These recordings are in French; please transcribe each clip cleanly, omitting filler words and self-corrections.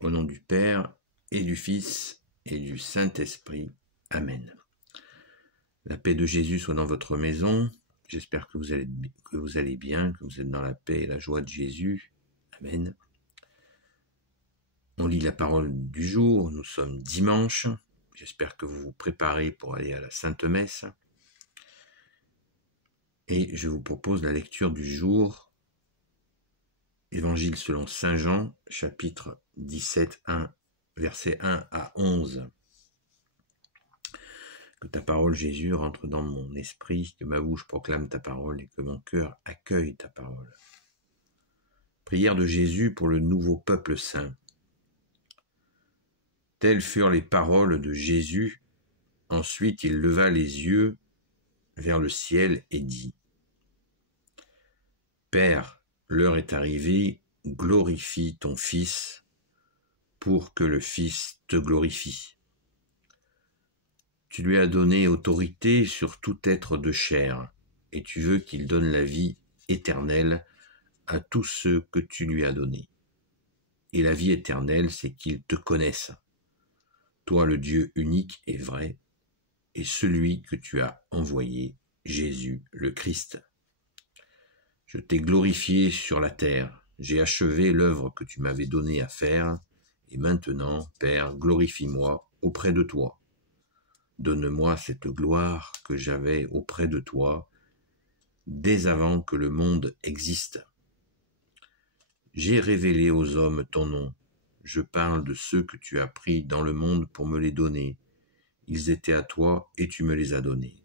Au nom du Père, et du Fils, et du Saint-Esprit. Amen. La paix de Jésus soit dans votre maison. J'espère que vous allez bien, que vous êtes dans la paix et la joie de Jésus. Amen. On lit la parole du jour. Nous sommes dimanche. J'espère que vous vous préparez pour aller à la Sainte Messe. Et je vous propose la lecture du jour. Évangile selon Saint Jean, chapitre 17, versets 1 à 11. Que ta parole, Jésus, rentre dans mon esprit, que ma bouche proclame ta parole et que mon cœur accueille ta parole. Prière de Jésus pour le nouveau peuple saint. Telles furent les paroles de Jésus. Ensuite, il leva les yeux vers le ciel et dit : Père, l'heure est arrivée, glorifie ton Fils, pour que le Fils te glorifie. Tu lui as donné autorité sur tout être de chair, et tu veux qu'il donne la vie éternelle à tous ceux que tu lui as donnés. Et la vie éternelle, c'est qu'ils te connaissent, toi le Dieu unique et vrai, et celui que tu as envoyé, Jésus le Christ. Je t'ai glorifié sur la terre, j'ai achevé l'œuvre que tu m'avais donnée à faire, et maintenant, Père, glorifie-moi auprès de toi. Donne-moi cette gloire que j'avais auprès de toi, dès avant que le monde existe. J'ai révélé aux hommes ton nom. Je parle de ceux que tu as pris dans le monde pour me les donner. Ils étaient à toi et tu me les as donnés.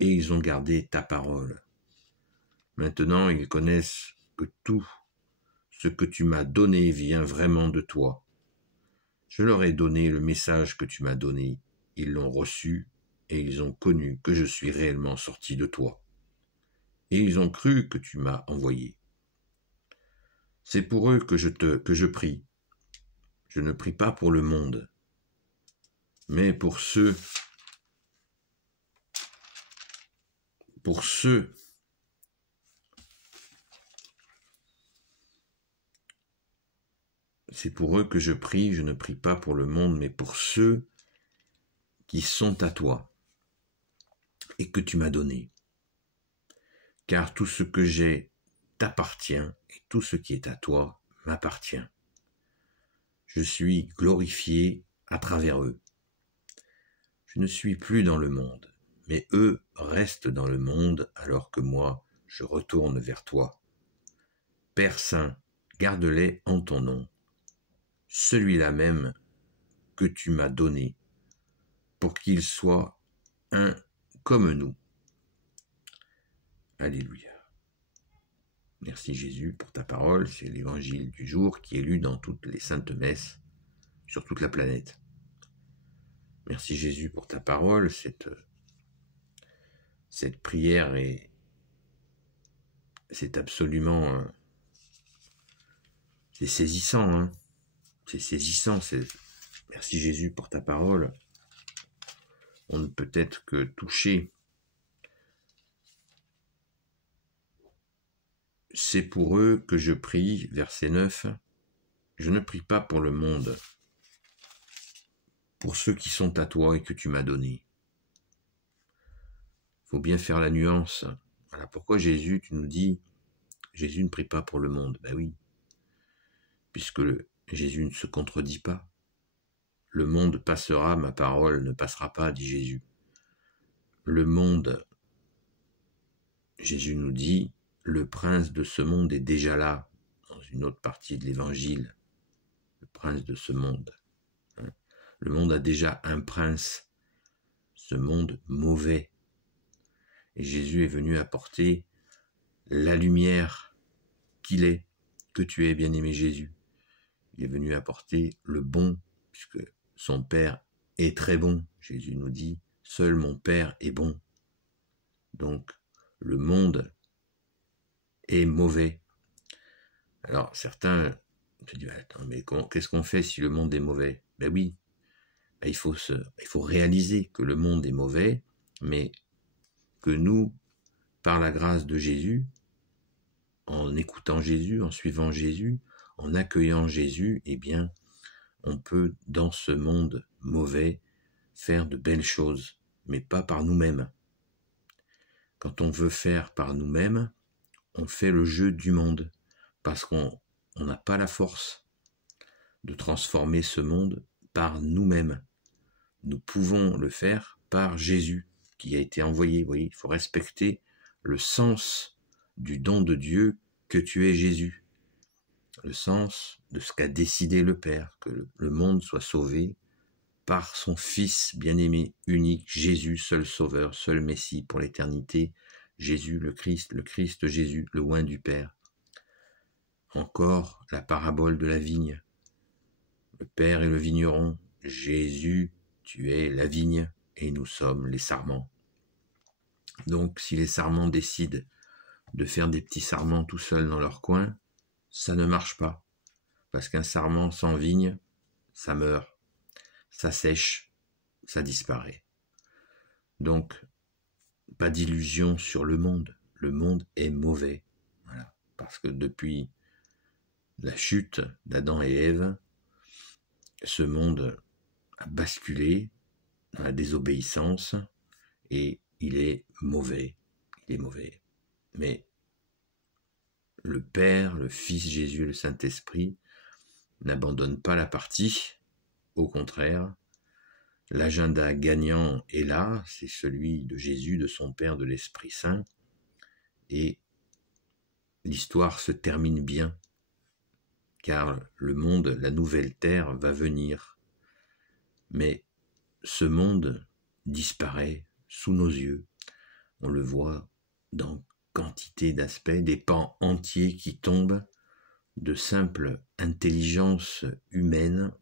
Et ils ont gardé ta parole. Maintenant, ils connaissent que tout ce que tu m'as donné vient vraiment de toi. Je leur ai donné le message que tu m'as donné. Ils l'ont reçu et ils ont connu que je suis réellement sorti de toi. Et ils ont cru que tu m'as envoyé. C'est pour eux que je prie. Je ne prie pas pour le monde, mais pour ceux c'est pour eux que je prie, je ne prie pas pour le monde, mais pour ceux qui sont à toi et que tu m'as donné. Car tout ce que j'ai t'appartient et tout ce qui est à toi m'appartient. Je suis glorifié à travers eux. Je ne suis plus dans le monde, mais eux restent dans le monde alors que moi, je retourne vers toi. Père Saint, garde-les en ton nom, celui-là même que tu m'as donné, pour qu'ils soient un comme nous. Alléluia. Merci Jésus pour ta parole, c'est l'évangile du jour qui est lu dans toutes les saintes messes sur toute la planète. Merci Jésus pour ta parole, cette prière c'est absolument, c'est saisissant, hein. C'est saisissant, merci Jésus pour ta parole. On ne peut être que touché. C'est pour eux que je prie, verset 9, je ne prie pas pour le monde, pour ceux qui sont à toi et que tu m'as donnés. Il faut bien faire la nuance. Voilà pourquoi Jésus, tu nous dis, Jésus ne prie pas pour le monde. Ben oui, puisque Jésus ne se contredit pas. Le monde passera, ma parole ne passera pas, dit Jésus. Le monde, Jésus nous dit, le prince de ce monde est déjà là, dans une autre partie de l'évangile, le prince de ce monde. Le monde a déjà un prince, ce monde mauvais. Et Jésus est venu apporter la lumière qu'il est, que tu es, bien-aimé Jésus. Il est venu apporter le bon, puisque son Père est très bon. Jésus nous dit, seul mon Père est bon. Donc, le monde est mauvais. Alors, certains te disent, attends, mais qu'est-ce qu'on fait si le monde est mauvais? Ben oui, il faut réaliser que le monde est mauvais, mais que nous, par la grâce de Jésus, en écoutant Jésus, en suivant Jésus, en accueillant Jésus, eh bien, on peut, dans ce monde mauvais, faire de belles choses, mais pas par nous-mêmes. Quand on veut faire par nous-mêmes, on fait le jeu du monde, parce qu'on n'a pas la force de transformer ce monde par nous-mêmes. Nous pouvons le faire par Jésus, qui a été envoyé. Vous voyez, il faut respecter le sens du don de Dieu que tu es Jésus. Le sens de ce qu'a décidé le Père, que le monde soit sauvé par son Fils bien-aimé, unique, Jésus, seul Sauveur, seul Messie pour l'éternité, Jésus, le Christ Jésus, le oint du Père. Encore la parabole de la vigne. Le Père est le vigneron, Jésus, tu es la vigne, et nous sommes les sarments. Donc, si les sarments décident de faire des petits sarments tout seuls dans leur coin, ça ne marche pas. Parce qu'un sarment sans vigne, ça meurt, ça sèche, ça disparaît. Donc, pas d'illusion sur le monde. Le monde est mauvais. Voilà. Parce que depuis la chute d'Adam et Ève, ce monde a basculé dans la désobéissance et il est mauvais. Il est mauvais. Mais le Père, le Fils Jésus et le Saint-Esprit n'abandonnent pas la partie. Au contraire, l'agenda gagnant est là, c'est celui de Jésus, de son Père, de l'Esprit Saint, et l'histoire se termine bien, car le monde, la nouvelle terre va venir. Mais ce monde disparaît sous nos yeux. On le voit dans quantité d'aspects, des pans entiers qui tombent, de simple intelligence humaine.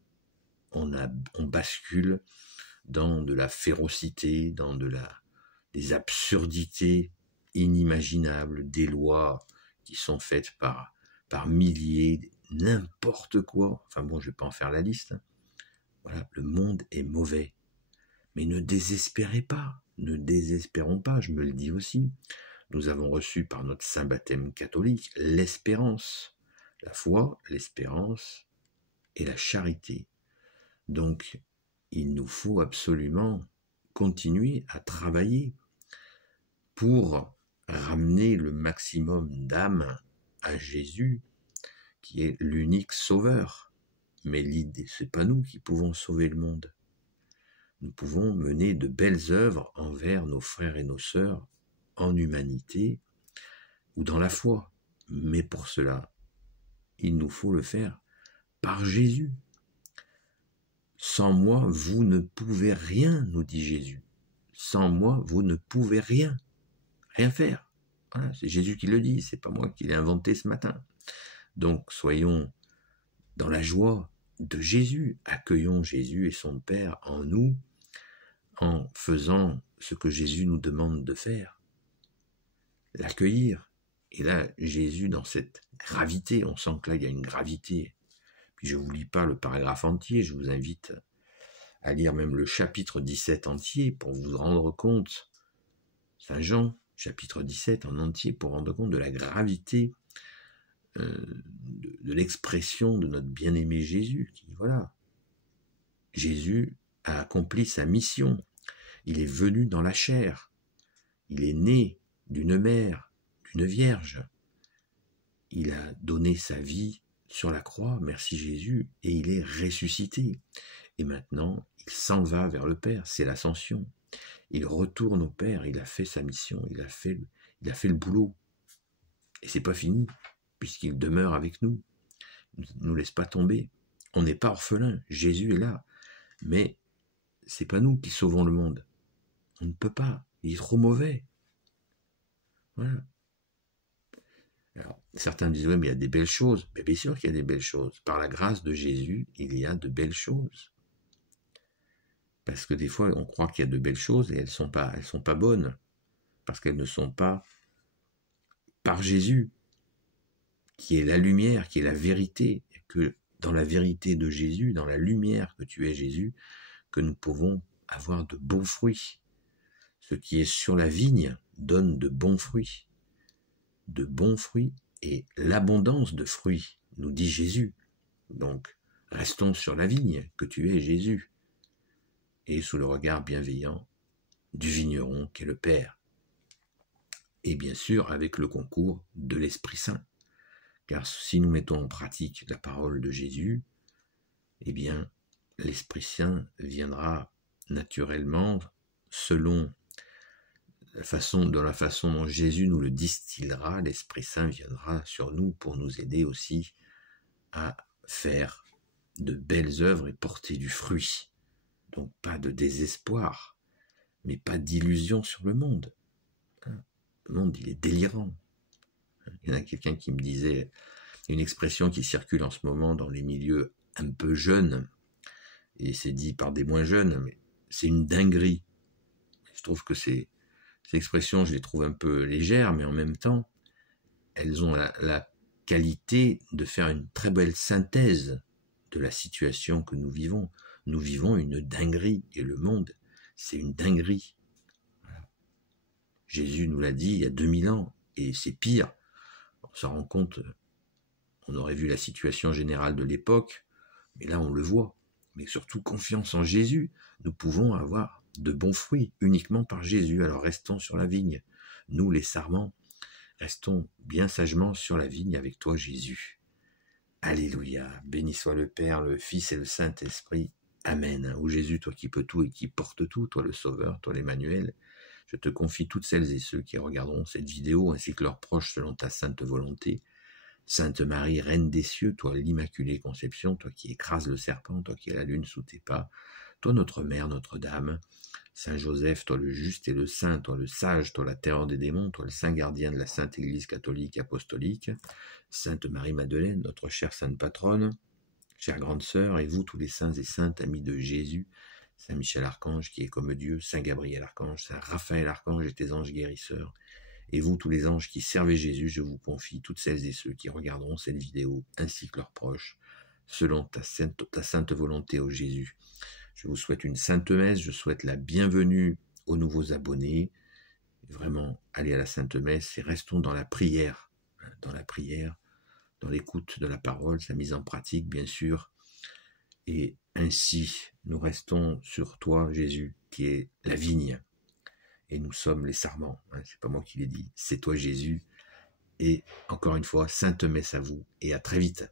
On bascule dans de la férocité, dans des absurdités inimaginables, des lois qui sont faites par milliers, n'importe quoi. Enfin bon, je ne vais pas en faire la liste. Voilà, le monde est mauvais. Mais ne désespérez pas, ne désespérons pas, je me le dis aussi. Nous avons reçu par notre saint baptême catholique l'espérance, la foi, l'espérance et la charité. Donc, il nous faut absolument continuer à travailler pour ramener le maximum d'âmes à Jésus, qui est l'unique sauveur. Mais l'idée, c'est pas nous qui pouvons sauver le monde. Nous pouvons mener de belles œuvres envers nos frères et nos sœurs en humanité ou dans la foi. Mais pour cela, il nous faut le faire par Jésus. Sans moi, vous ne pouvez rien, nous dit Jésus. Sans moi, vous ne pouvez rien faire. Voilà, c'est Jésus qui le dit, c'est pas moi qui l'ai inventé ce matin. Donc, soyons dans la joie de Jésus. Accueillons Jésus et son Père en nous, en faisant ce que Jésus nous demande de faire. L'accueillir. Et là, Jésus, dans cette gravité, on sent que là, il y a une gravité. Puis je ne vous lis pas le paragraphe entier, je vous invite à lire même le chapitre 17 entier pour vous rendre compte. Saint Jean, chapitre 17 en entier, pour rendre compte de la gravité de l'expression de notre bien-aimé Jésus. Qui, voilà, Jésus a accompli sa mission. Il est venu dans la chair. Il est né d'une mère, d'une vierge. Il a donné sa vie sur la croix, merci Jésus, et il est ressuscité. Et maintenant, il s'en va vers le Père, c'est l'ascension. Il retourne au Père, il a fait sa mission, il a fait le boulot. Et c'est pas fini, puisqu'il demeure avec nous. Il ne nous laisse pas tomber. On n'est pas orphelins, Jésus est là. Mais c'est pas nous qui sauvons le monde. On ne peut pas, il est trop mauvais. Voilà. Alors, certains me disent, oui, mais il y a des belles choses. Mais bien sûr qu'il y a des belles choses. Par la grâce de Jésus, il y a de belles choses. Parce que des fois, on croit qu'il y a de belles choses et elles sont pas bonnes. Parce qu'elles ne sont pas par Jésus, qui est la lumière, qui est la vérité. Et que dans la vérité de Jésus, dans la lumière que tu es Jésus, que nous pouvons avoir de bons fruits. Ce qui est sur la vigne donne de bons fruits. De bons fruits et l'abondance de fruits, nous dit Jésus. Donc, Restons sur la vigne que tu es, Jésus, et sous le regard bienveillant du vigneron qu'est le Père. Et bien sûr, avec le concours de l'Esprit Saint. Car si nous mettons en pratique la parole de Jésus, eh bien, l'Esprit Saint viendra naturellement selon la façon dont Jésus nous le distillera. L'Esprit Saint viendra sur nous pour nous aider aussi à faire de belles œuvres et porter du fruit. Donc pas de désespoir, mais pas d'illusion sur le monde. Le monde, il est délirant. Il y en a quelqu'un qui me disait une expression qui circule en ce moment dans les milieux un peu jeunes, et c'est dit par des moins jeunes, mais c'est une dinguerie. Je trouve que ces expressions, je les trouve un peu légères, mais en même temps, elles ont la qualité de faire une très belle synthèse de la situation que nous vivons. Nous vivons une dinguerie, et le monde, c'est une dinguerie. Jésus nous l'a dit il y a 2000 ans, et c'est pire. On s'en rend compte, on aurait vu la situation générale de l'époque, mais là on le voit. Mais surtout confiance en Jésus, nous pouvons avoir de bons fruits uniquement par Jésus. Alors restons sur la vigne. Nous les sarments, restons bien sagement sur la vigne avec toi Jésus. Alléluia, béni soit le Père, le Fils et le Saint-Esprit. Amen. Ô Jésus, toi qui peux tout et qui portes tout, toi le Sauveur, toi l'Emmanuel, je te confie toutes celles et ceux qui regarderont cette vidéo ainsi que leurs proches selon ta sainte volonté. Sainte Marie, Reine des cieux, toi l'Immaculée Conception, toi qui écrases le serpent, toi qui as la lune sous tes pas, toi notre Mère, Notre-Dame, Saint Joseph, toi le juste et le saint, toi le sage, toi la terreur des démons, toi le saint gardien de la Sainte Église catholique et apostolique, Sainte Marie-Madeleine, notre chère sainte patronne, chère grande sœur, et vous tous les saints et saintes amis de Jésus, Saint Michel Archange qui est comme Dieu, Saint Gabriel Archange, Saint Raphaël Archange et tes anges guérisseurs, et vous tous les anges qui servez Jésus, je vous confie toutes celles et ceux qui regarderont cette vidéo, ainsi que leurs proches, selon ta sainte volonté, ô Jésus. Je vous souhaite une sainte messe, je souhaite la bienvenue aux nouveaux abonnés. Vraiment, allez à la sainte messe et restons dans la prière, dans l'écoute de la parole, sa mise en pratique, bien sûr. Et ainsi, nous restons sur toi, Jésus, qui est la vigne. Et nous sommes les sarments, c'est pas moi qui l'ai dit, c'est toi Jésus. Et encore une fois, sainte messe à vous et à très vite.